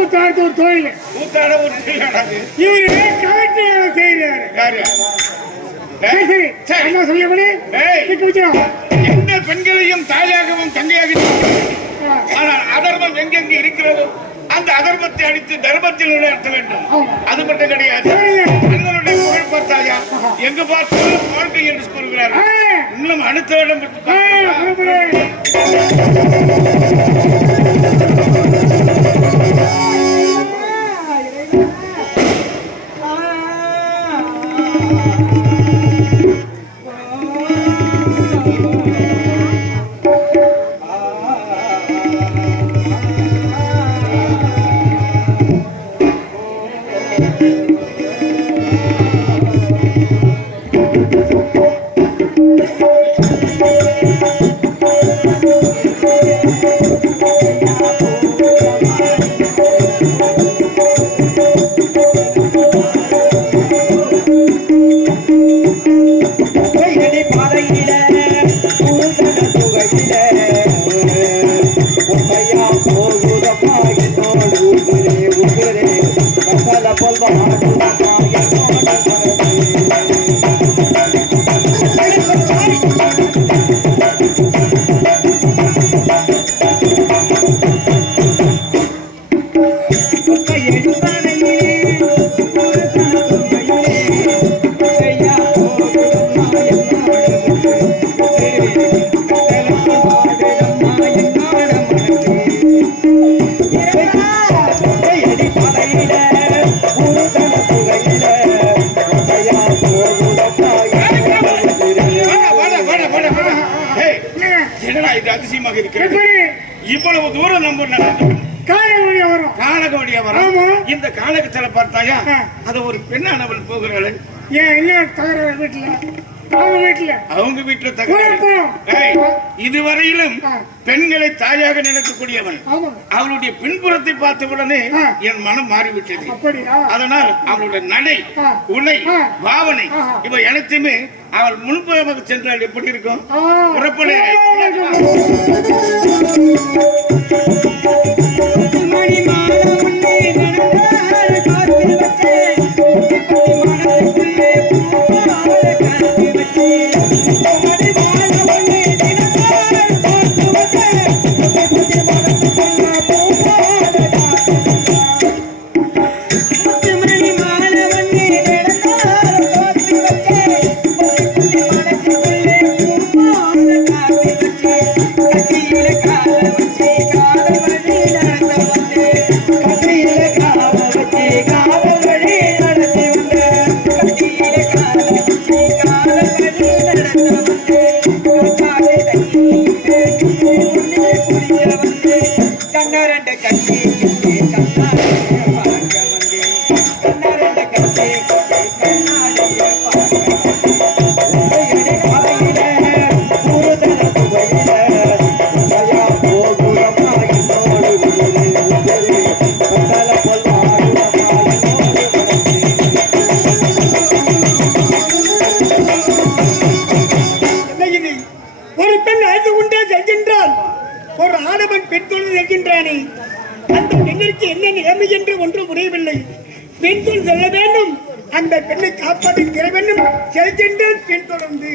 கூத்தாடுறது ஒரு தொழில். கூத்தாட ஒரு தொழில். இவரு கலெக்டர் வேலை செய்யறாரு. யாரு? என்ன சொல்லியபடி எந்த பெண்களையும் தாயாகவும் தங்கையாக, ஆனால் அதர்மம் எங்கெங்கு இருக்கிறதோ அந்த அதர்மத்தை அடித்து தர்மத்தில் உணர்த்த வேண்டும். அது மட்டும் கிடையாது. பெண்களுடைய புகழ் பார்த்தாயா எங்கு பார்த்தாலும் வாழ்க்கை என்று கூறுகிறார்கள். இன்னும் அடுத்த இடம் அதிசயமாக இருக்கிறது. இவ்வளவு தூரம் நம்ம காணகவடியா வரும். இந்த காலகட்டத்துல பார்த்தாயா அது ஒரு பெண்ணானவள் போகிறாள். ஏன் என்ன தகராறு வீட்டுல? அவங்க வீட்டுல தகராறு. இதுவரையிலும் பெண்களை தாயாக நினைக்கக்கூடியவன் அவளுடைய பின்புறத்தை பார்த்த உடனே என் மனம் மாறிவிட்டது. அதனால் அவளுடைய நடை, உடை, பாவனை இவை அனைத்துமே அவள் முன்புறமாக சென்றால் எப்படி இருக்கும்? புறப்பட அந்த பெண்ணை காப்பாற்றுகிற வேண்டும் செல்கின்றேன். பெண் தொடர்ந்து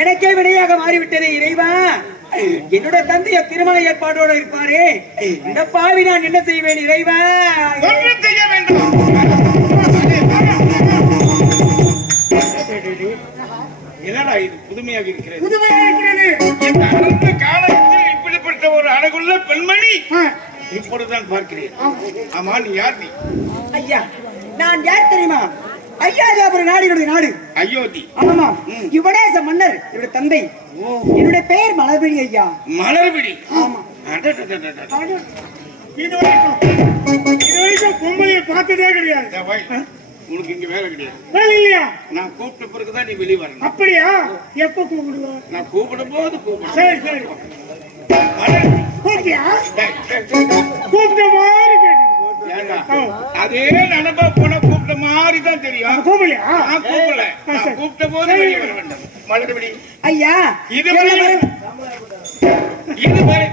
எனக்கே விடையாக மாறிவிட்டது இறைவா. என்னோட தந்தைய திருமண ஏற்பாடோடு இருப்பாரே, இந்த பாவி நான் என்ன செய்வேன் இறைவா? ஒன்றும் செய்ய வேண்டும். என்னடா இது புதுமையாக இருக்கிறது? புதுமையாக இருக்கிறது. இந்த அடர்ந்த காலத்தில் இப்படிப்பட்ட ஒரு அழகுள்ள பெண்மணி ஆ, இப்பொழுதுதான் பார்க்கிறேன். ஆமா, நீ யார்? நீ ஐயா, நான் யார் தெரியுமா? ஐயாஜாபுரம் நாடுகளுடைய நாடு அயோத்தி. ஆமா, யுவனேச மன்னர் என்னுடைய தந்தை. என்னுடைய பெயர் மலர்விழி ஐயா. மலர்விழி. ஆமா. அடடடடடட. இது வரைக்கும் பொம்பளையை பார்த்ததே கிடையாது. இந்த வை. உனக்கு இங்க வேலை கிடையாது. வேலை இல்லையா? நான் கூப்பிட்ட பிறகுதான் நீ வெளியே வரணும். அப்படியா? எப்ப கூப்பிடுவ? நான் கூப்பிடும் போது கூப்பிடு. சரி சரி. மலர்விழி. கூப்பிட்டியா? டேய், டேய், டேய். கூப்பிட்ட மாதிரி கேட்டது. ஏண்டா? அதே நினைப்பா போன கூப்பிட்ட மாதிரி தான் தெரியும். கூப்பிடலையா? நான் கூப்பிடல. நான் கூப்பிட்ட போது வெளியே வர வேண்டும். மலர்விழி. ஐயா, இது வரை இது வரை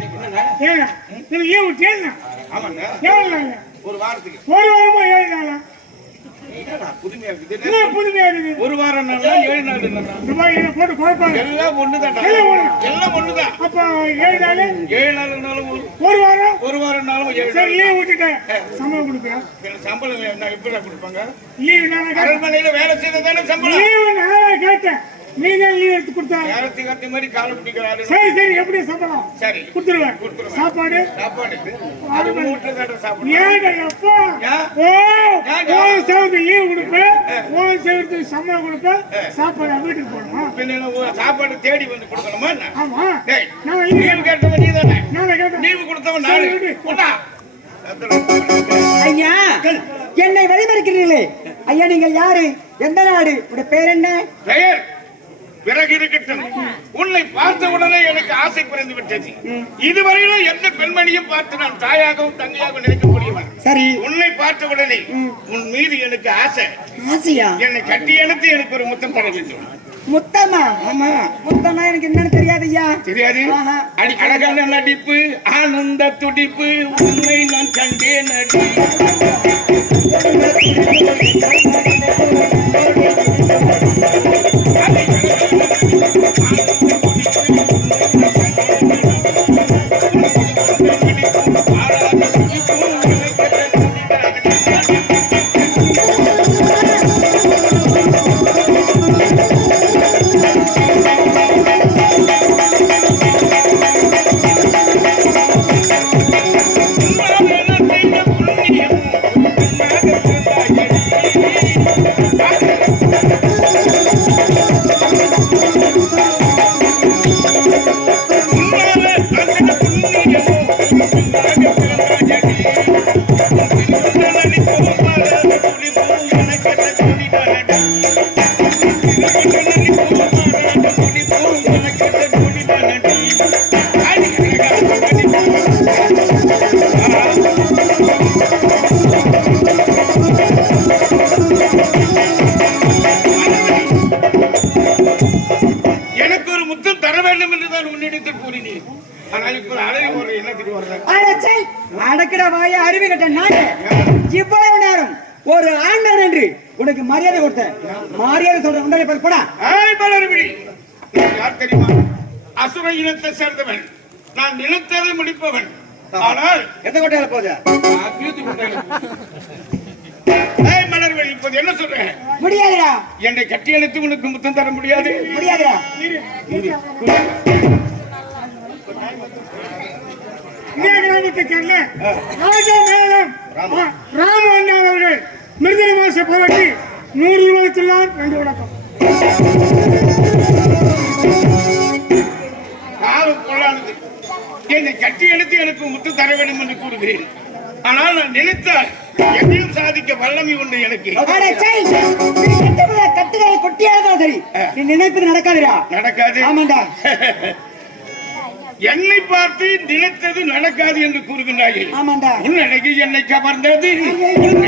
ஏங்க, நீங்க ஏன் விட்டீங்க? ஆமாங்க. எவ்வளவு நாள்? ஒரு வாரத்துக்கு ஒரு வாரமா 7 நாளா? என்னடா புதுமையா இருக்குது? என்ன புதுமையா இருக்குது? ஒரு வாரம் நாளா 7 நாள் என்னடா? துபாய் என்ன போட்டு குழப்பாங்க? எல்லாம் ஒண்ணுதான்டா. எல்லாம் ஒண்ணு. எல்லாம் ஒண்ணுதான். அப்ப 7 நாள் 7 நாளுனாலும் ஒரு வாரம்? ஒரு வாரம் நாளும் 7 சரி, நாள். லீவ் விட்டுட்டேன். சம்பளம் கொடுப்பியா? எனக்கு சம்பளம் என்ன எப்படி கொடுப்பாங்க? லீவ் நானே கேட்டேன். அரண்மனையில வேலை செய்ததானே சம்பளம். லீவ் நானே கேட்டேன். நீ தான் லீவ் எடுத்து கொடுத்தா? யாரத்தி கட்டி மாதிரி காலை பிடிக்கிறாரு. சரி சரி, எப்படி சம்பளம்? சரி கொடுத்துருவேன். கொடுத்துருவேன். சாப்பாடு? சாப்பாடு அது வீட்டுல தான் சாப்பிடுறேன். ஏங்க எப்பா? ஏன்? ஓ, ஏங்க? சேவத்துக்கு லீவ் கொடுப்பேன், சேவத்துக்கு சம்பளம் கொடுப்பேன், சாப்பாடு வீட்டுக்கு போகணுமா? பின்ன என்ன சாப்பாடு தேடி வந்து கொடுக்கணுமா என்ன? ஆமா. டேய், நான் லீவு கேட்டவன் நீ தானே? நானே கேட்டேன். லீவு கொடுத்தவன் நானு. சரி, விடு. கொண்டா. ஐயா, என்னை வழிமறிக்கிறீர்களே ஐயா, நீங்கள் யாரு? எந்த நாடு? உடைய பேர் என்ன? பெயர் பிறகு இருக்கட்டும். உன்னை பார்த்த உடனே எனக்கு ஆசை பிறந்து விட்டது. இதுவரையிலும் எந்த பெண்மணியும் பார்த்து நான் தாயாகவும் தங்கையாகவும் நினைக்கக்கூடியவன். சரி. உன்னை பார்த்த உடனே உன் மீது எனக்கு ஆசை. ஆசியா? என்னை கட்டி அணைத்து எனக்கு ஒரு முத்தம் தர வேண்டும். முத்தமா? ஆமா. முத்தமா எனக்கு என்னன்னு தெரியாது ஐயா. தெரியாது? ஆஹா. அடி அழகான நடிப்பு, ஆனந்த துடிப்பு, உன்னை நான் கண்டேன் அடி. எனக்கு ஒரு முத்தம் தர வேண்டும் என்றுதான் உன்னிடத்தில் கூறினேன். ஆனால் இப்ப அழகி ஒரு என்ன தெரியும்? அடக்கிட வாய அறிவு கட்ட நாடு. இவ்வளவு நேரம் ஒரு ஆண்டவன் என்று உனக்கு மரியாதை கொடுத்த மரியாதை சொல்ற உண்டை போடா. மலர்விழி, யார் தெரியுமா? அசுர இனத்தை சேர்ந்தவன். நான் நிலத்ததை முடிப்பவன். ஆனால் எந்த கோட்டையில போகுது? மலர்விழி, இப்போது என்ன சொல்றேன்? முடியாதுடா. என்னை கட்டி அணைத்து உனக்கு முத்தம் தர முடியாது. முடியாதுடா. ராஜா மேலம் ராம அண்ணான் அவர்கள் மிருதன மாச போராட்டி 100 ரூபாய்க்குள்ளார். நன்றி, வணக்கம். காலம் போலானது. என்னை கட்டி அணைத்து எனக்கு முத்தம் தர வேண்டும் என்று கூறுகிறேன். ஆனால் நான் நினைத்தால் எதையும் சாதிக்க வல்லமை உண்டு எனக்கு. கட்டுகளை கொட்டியாதான் சரி, நீ நினைப்பது நடக்காதுடா. நடக்காது. ஆமாண்டா. என்னை பார்த்து நினைத்தது நடக்காது என்று கூறுகின்றாயே. ஆமாண்டா. உன் அழகு என்னை கவர்ந்தது. என்னை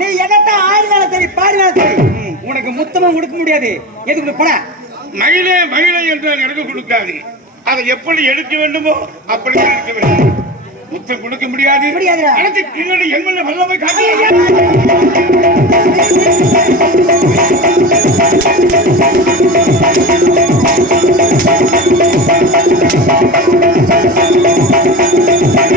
நீ என்னத்தான் ஆடினாலும் சரி பாடினாலும் சரி உனக்கு முத்தமும் கொடுக்க முடியாது. எதுக்கு போட மகிழே மகிழை என்றால் எனக்கு கொடுக்காது. அதை எப்படி எடுக்க வேண்டுமோ அப்படி எடுக்க வேண்டும். முத்தம் கொடுக்க முடியாது. எனக்கு எங்களுடைய வல்லமை காட்ட